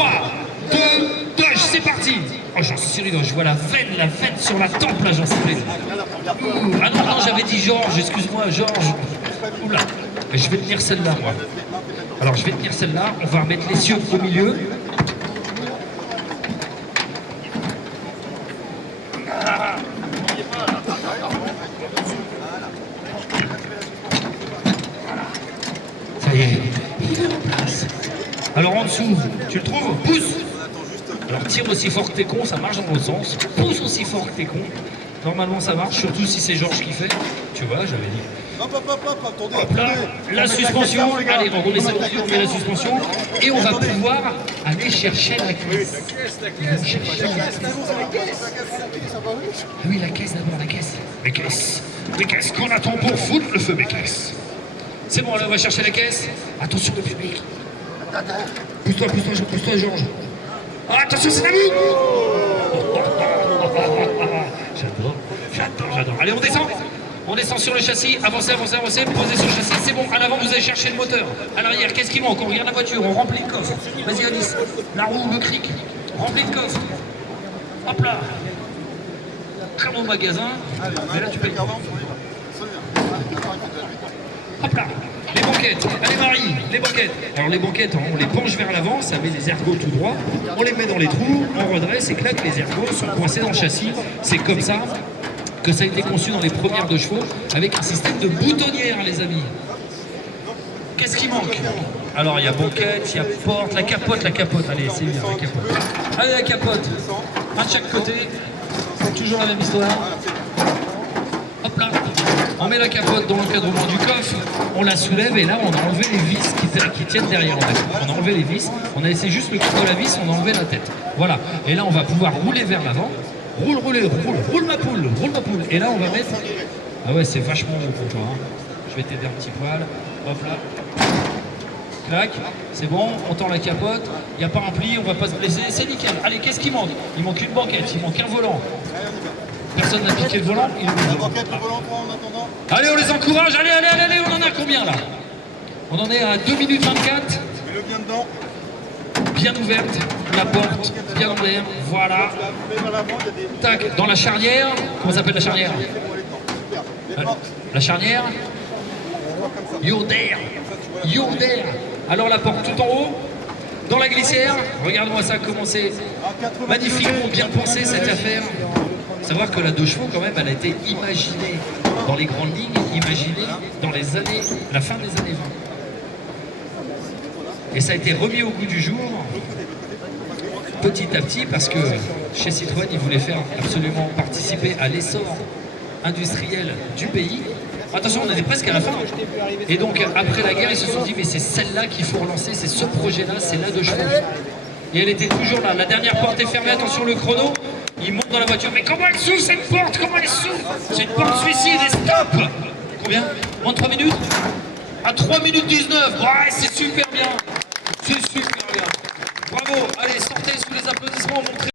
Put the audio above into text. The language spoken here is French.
3, 2, dodge, c'est parti. Oh, j'en suis sûr, je vois la veine sur la tempe, là, j'en suis sûr. Ah non, non, j'avais dit Georges, excuse-moi, Georges. Oula, je vais tenir celle-là, moi. Alors, je vais tenir celle-là, on va remettre les cieux au milieu. Ça y est, il est en place. Alors en dessous, tu le trouves? Pousse. Alors tire aussi fort que t'es con, ça marche dans l'autre sens. Pousse aussi fort que t'es con. Normalement ça marche, surtout si c'est Georges qui fait. Tu vois, j'avais dit. Hop, attendez. Hop là, la suspension. Allez, on remet ça au milieu, on met la suspension. Et on va pouvoir aller chercher la caisse. Ah oui, la caisse d'abord, la caisse. Mais qu'est-ce qu'on attend pour foutre le feu, mes caisses? C'est bon, là, on va chercher la caisse. Attention, le public. Pousse-toi, Georges. Ah, attention, c'est la boue. J'adore. Allez, on descend sur le châssis. Avancez, posez sur le châssis. C'est bon, à l'avant, vous allez chercher le moteur. À l'arrière, qu'est-ce qui manque? On regarde la voiture, on remplit le coffre. Vas-y, Alice. La roue, le cric. Remplis le coffre. Hop là. Comme au magasin. Mais là, tu payes. Hop là, les banquettes. Allez Marie, les banquettes. Alors les banquettes, on les penche vers l'avant, ça met les ergots tout droit. On les met dans les trous, on redresse et claque, les ergots sont coincés dans le châssis. C'est comme ça que ça a été conçu dans les premières de chevaux, avec un système de boutonnière, les amis. Qu'est-ce qui manque? Alors il y a banquette, il y a porte, la capote. Allez, c'est bien, la capote. Allez, la capote. Un de chaque côté. Toujours la même histoire. Hop là. On met la capote dans l'encadrement du coffre, on la soulève et là on a enlevé les vis qui tiennent derrière. On a enlevé les vis, on a laissé juste le cul de la vis, on a enlevé la tête. Voilà, et là on va pouvoir rouler vers l'avant. Roule ma poule. Et là on va mettre... Ah ouais, c'est vachement bon pour toi. Hein. Je vais t'aider un petit poil. Hop là. Clac, c'est bon, on tend la capote, il n'y a pas un pli, on va pas se blesser, c'est nickel. Allez, qu'est-ce qui manque? Il manque une banquette, il manque un volant. Personne n'a piqué le volant, il est La banquette, le volant 3 en attendant. Allez, on les encourage, allez, on en a combien là? On en est à 2 minutes 24. Mets-le bien dedans. Bien ouverte, la porte, bien ouverte, voilà. Tac, dans la charnière, comment s'appelle la charnière? La charnière? Yoder. Alors la porte tout en haut, dans la glissière, regarde-moi ça, comment c'est magnifiquement bien pensé cette affaire. Savoir que la 2 chevaux, quand même, elle a été imaginée dans les grandes lignes, imaginée dans les années, la fin des années 20. Et ça a été remis au goût du jour, petit à petit, parce que chez Citroën, ils voulaient faire absolument participer à l'essor industriel du pays. Attention, on était presque à la fin. Et donc, après la guerre, ils se sont dit, mais c'est celle-là qu'il faut relancer, c'est ce projet-là, c'est la 2 chevaux. Et elle était toujours là. La dernière porte est fermée, attention le chrono. Il monte dans la voiture. Mais comment elle s'ouvre cette porte? Comment elle s'ouvre? C'est une porte suicide et stop! Combien? Moins de 3 minutes? À 3 minutes 19. Ouais, c'est super bien. C'est super bien. Bravo. Allez, sortez sous les applaudissements. Montrez